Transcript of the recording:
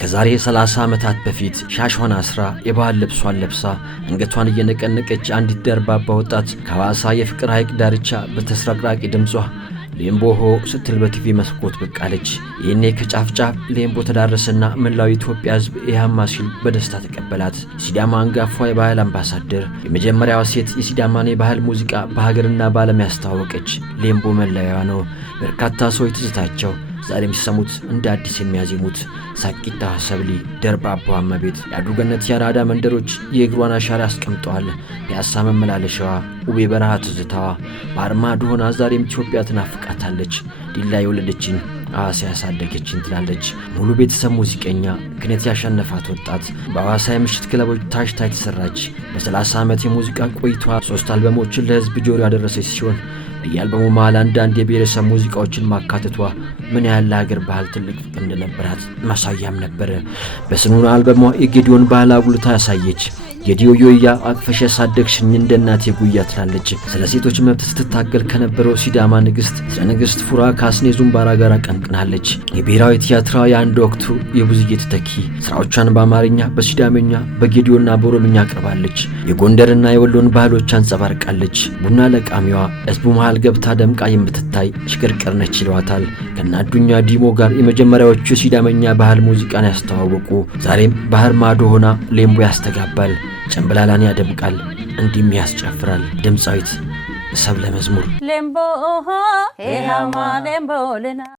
ከዛሬ 30 ዓመታት በፊት ሻሽዋን አስራ የባህል ልብሷን ለብሳ አንገቷን እየነቀነቀች አንዲት ደርባባ ወጣት ከሐዋሳ የፍቅር ሐይቅ ዳርቻ በተስራቅራቂ ድምጿ ሌምቦሆ ስትል በቲቪ መስኮት ብቅ አለች። ይህኔ ከጫፍ ጫፍ ሌምቦ ተዳረሰና መላው ኢትዮጵያ ሕዝብ ኢሃማ ሲል በደስታ ተቀበላት። ሲዳማ አንጋፋ የባህል አምባሳደር፣ የመጀመሪያዋ ሴት የሲዳማን የባህል ሙዚቃ በሀገርና በዓለም ያስተዋወቀች ሌምቦ መለያዋ ነው። በርካታ ሰዎች ትዝታቸው ዛሬም ሲሰሙት እንደ አዲስ የሚያዜሙት ሳቂታ ሰብሊ፣ ደርባባዋ እመቤት፣ ያዱገነት ያራዳ መንደሮች የእግሯን አሻራ አስቀምጠዋል። ፒያሳ መመላለሻዋ፣ ውቤ በረሃ ትዝታዋ፣ በአርማዶ ሆና ዛሬም ኢትዮጵያ ትናፍቃታለች። ዲላ የወለደችኝ ሐዋሳ ያሳደገችኝ ትላለች። ሙሉ ቤተሰብ ሙዚቀኛ፣ ክነት ያሸነፋት ወጣት፣ በሐዋሳ የምሽት ክለቦች ታሽታ የተሰራች፣ በ30 ዓመት የሙዚቃ ቆይቷ 3 አልበሞችን ለሕዝብ ጆሮ ያደረሰች ሲሆን በየአልበሙ መሃል አንዳንድ የብሔረሰብ ሙዚቃዎችን ማካተቷ ምን ያህል ለሀገር ባህል ትልቅ ፍቅር እንደነበራት ማሳያም ነበር። በስኑን አልበሟ የጌዲዮን ባህል አጉልታ ያሳየች። ጌዲዮ ዮያ አቅፈሽ ያሳደግሽኝ እንደ እናቴ ጉያ ትላለች። ስለ ሴቶች መብት ስትታገል ከነበረው ሲዳማ ንግሥት ስለ ንግሥት ፉራ ካስኔ ዙምባራ ጋር አቀንቅናለች። የብሔራዊ ቲያትሯ የአንድ ወቅቱ የብዙዬ ተተኪ ስራዎቿን በአማርኛ፣ በሲዳምኛ፣ በጌዲዮና በኦሮምኛ አቅርባለች። የጎንደርና የወሎን ባህሎች አንጸባርቃለች። ቡና ለቃሚዋ ሕዝቡ መሃል ገብታ ደምቃ የምትታይ ሽቅርቅር ነች ይለዋታል። ከናዱኛ ዲሞ ጋር የመጀመሪያዎቹ የሲዳመኛ ባህል ሙዚቃን ያስተዋወቁ። ዛሬም ባህር ማዶ ሆና ሌምቦ ያስተጋባል፣ ጨምበላላን ያደምቃል፣ እንዲም ያስጨፍራል። ድምፃዊት ሰብለ መዝሙር